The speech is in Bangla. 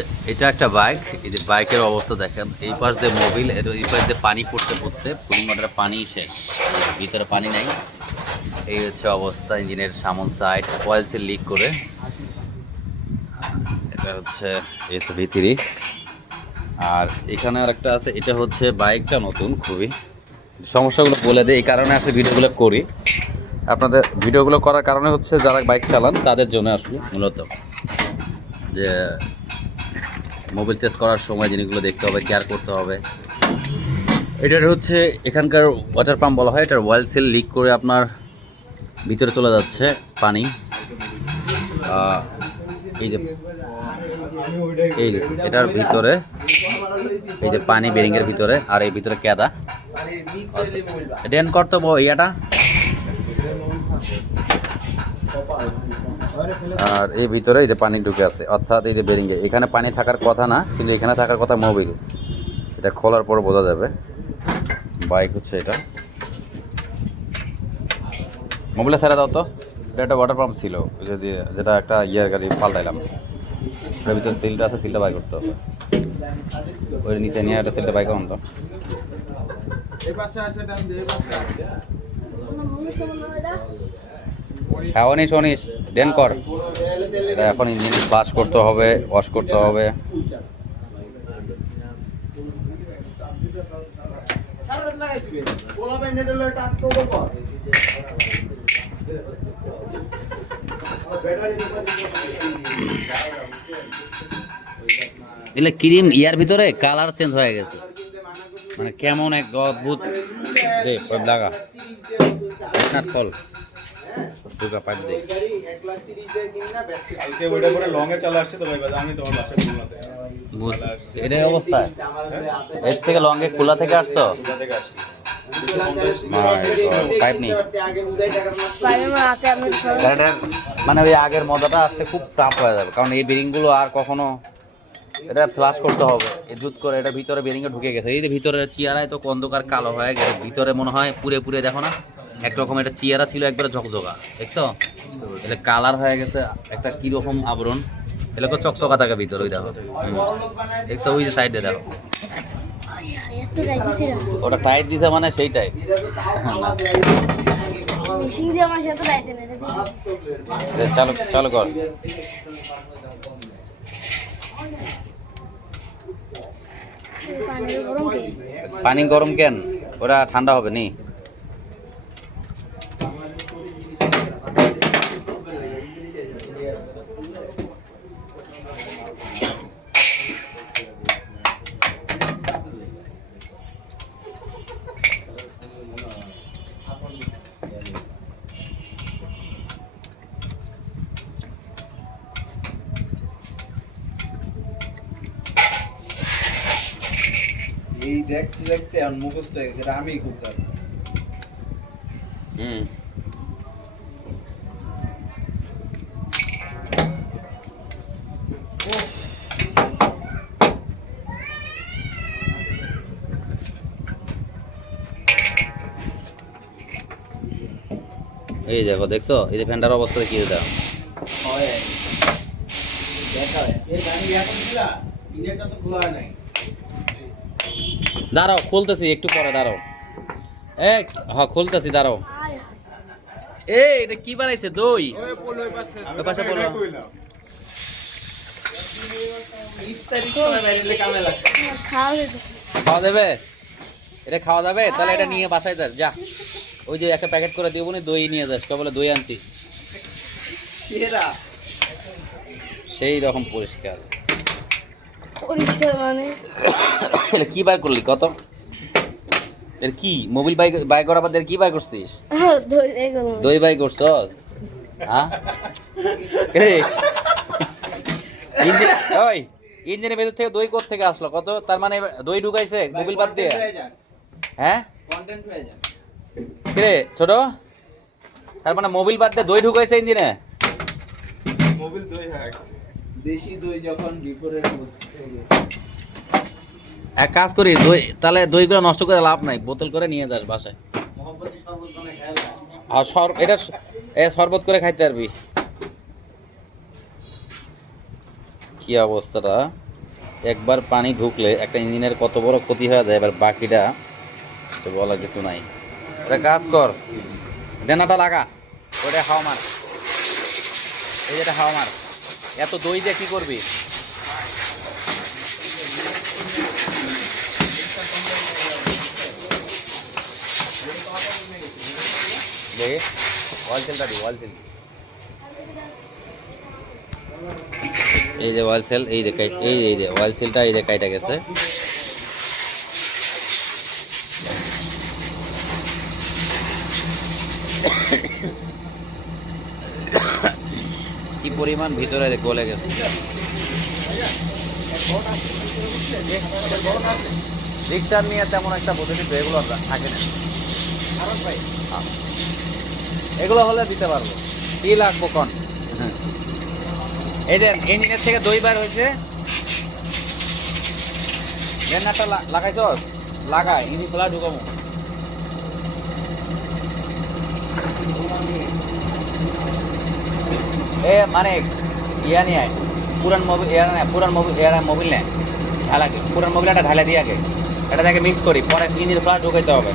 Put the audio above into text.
হচ্ছে এটা একটা বাইক, এই যে বাইকের অবস্থা দেখেন, এই পাশ দিয়ে মোবিল, এই পাশ দিয়ে পানি পড়তে পড়তে পুলিং ওয়াটার পানি শেষ, এই যে ভিতরে পানি নাই। এই হচ্ছে অবস্থা ইঞ্জিনের সামন সাইড, অয়েলসে লিক করে। এটা হচ্ছে এই হচ্ছে ভিতরি। আর এখানে আর একটা আছে, এটা হচ্ছে বাইকটা নতুন খুবই, সমস্যাগুলো বলে দেয়, এই কারণে আসলে ভিডিওগুলো করি। আপনাদের ভিডিওগুলো করার কারণে হচ্ছে যারা বাইক চালান তাদের জন্য আসলে মূলত, যে মোবাইল চেঞ্জ করার সময় জিনিসগুলো দেখতে হবে, কেয়ার করতে হবে। এটার হচ্ছে এখানকার ওয়াটার পাম্প বলা হয়, এটার অয়েল সেল লিক করে আপনার ভিতরে চলে যাচ্ছে পানি। এই যে এটার ভিতরে এই যে পানি বেরিংয়ের ভিতরে, আর এই ভিতরে কেদা ডেন করতে ইয়াটা। আর এই ভিতরে এই যে পানি ঢুকে আছে, অর্থাৎ এই যে বেরিংয়ে এখানে পানি থাকার কথা না, কিন্তু এখানে থাকার কথা মোবিল। এটা খোলার পর বোঝা যাবে। বাইক হচ্ছে এটা, মোবিলে ছেড়ে দাও তো। এটা একটা ওয়াটার পাম্প ছিল, যেটা একটা ইয়ার গাড়ি পাল্টাইলাম। এটার ভিতরে সিলটা আছে, সিলটা বাই করতে হবে। ওই নিচে নিয়ে একটা সিলটা বাই করুন তো। হ্যাঁ অনিশ অনিশ ডেন কর। এটা এখন ইঞ্জিন ওয়াশ করতে হবে, ওয়াশ করতে হবে। এলে ক্রিম ইয়ার ভিতরে কালার চেঞ্জ হয়ে গেছে, মানে কেমন এক অদ্ভুত রে পাইপ লাগা নাট কল দুগা পাইপ দে। কালকে ওইটা করে লং এ চলে আসছে তো ভাই, আমি তোমার বাসায় খুলনাতে এটাই অবস্থা। এর থেকে লং এ খোলা থেকে আসছো? খুলনা থেকে আসছি। পাইপ নেই গাড়িটার, মানে ওই আগের মজাটা আসতে খুব টাফ হয়ে যাবে, কারণ এই বেরিংগুলো আর কখনো এটা ফ্লাশ করতে হবে। এই জুত করে এটা ভিতরে বেরিংয়ে ঢুকে গেছে, এই যে ভিতরে চিয়ারায় তো অন্ধকার কালো হয়ে গেছে, ভিতরে মনে হয় পুরে পুরে দেখো না একরকম, এটা চিয়ারা ছিল একবারে ঝকঝকা, দেখছো? এটা কালার হয়ে গেছে একটা কিরকম আবরণ, এটা তো চকচকা থাকে ভিতরে, ওই দেখো দেখছো, ওই যে সাইডে দেখো ওটা টাইট দিছে, মানে সেই টাইট। চালু চালু কর। পানি গরম কেন? ওরা ঠান্ডা হবে নি। এই দেখতে দেখতে আর মুখস্থ হয়ে গেছে, এটা আমি করতে পারি। এই দেখো, দেখছো এই যে ফ্যানটার অবস্থা কি দাও। দাঁড়াও খুলতেছি, একটু পরে দাঁড়াও। হ্যাঁ খুলতেছি, দাঁড়াও। এটা কি বানাইছে? দই পাশে বলো। খাওয়া দেবে? এটা খাওয়া যাবে? তাহলে এটা নিয়ে বাসায় যাস, যা ওই যে একটা প্যাকেট করে দিব নি, দই নিয়ে যাস। বলে দই আনছি, সেই রকম পরিষ্কার পরিষ্কার মানে কি বাই করলি কত? এর কি মোবিল বাই করার পর কি বাই করছিস? দই বাই করছ? হ্যাঁ ওই ইঞ্জিনের ভেতর থেকে দই কোথা থেকে আসলো? কত তার মানে দই ঢুকাইছে মোবিল বাদ দিয়ে? হ্যাঁ রে ছোট, তার মানে মোবিল বাদ দিয়ে দই ঢুকাইছে ইঞ্জিনে? মোবিল দই হ্যাঁ দেশি দই যখন বিপরীত এক কাজ করি, দই তাহলে দইগুলো নষ্ট করে লাভ নাই, বোতল করে নিয়ে যাস বাসায়। আর এটা শরবত করে খাইতে পারবি। কি অবস্থাটা। একবার পানি ঢুকলে একটা ইঞ্জিনের কত বড় ক্ষতি হয়ে যায়, এবার বাকিটা তো বলার কিছু নাই। এটা কাজ কর, ডেনাটা লাগা, ওটা হাওয়া মার, এই যেটা হাওয়া মার। এত দই দিয়ে কি করবি? দেখি অয়েল সেলটা দি, অয়েল সেল। এই যে অয়েল সেল, এই যে এই যে অয়েল সেলটা এই যে কাইটা গেছে। কি পরিমাণ ভিতরে গলে গেছে। রিক্টার নিয়ে তেমন একটা পদ্ধতি তো এগুলো থাকে না, এগুলো হলে দিতে পারবো। কি লাগবো কন? হ্যাঁ, এই যে ইঞ্জিনের থেকে দই বার হয়েছে, জেনারেটর লাগাইছ, লাগাই ইঞ্জিন খোলা ঢুকাবো। এ মানে ইয়া নিয়ে আয়, পুরান মোবিল, পুরান মোবিল নেয়, ঢালাকে পুরান মোবিলটা ঢালা দিয়ে আগে এটা দেখে মিক্স করি, পরে ইঞ্জিন খোলা ঢুকাইতে হবে।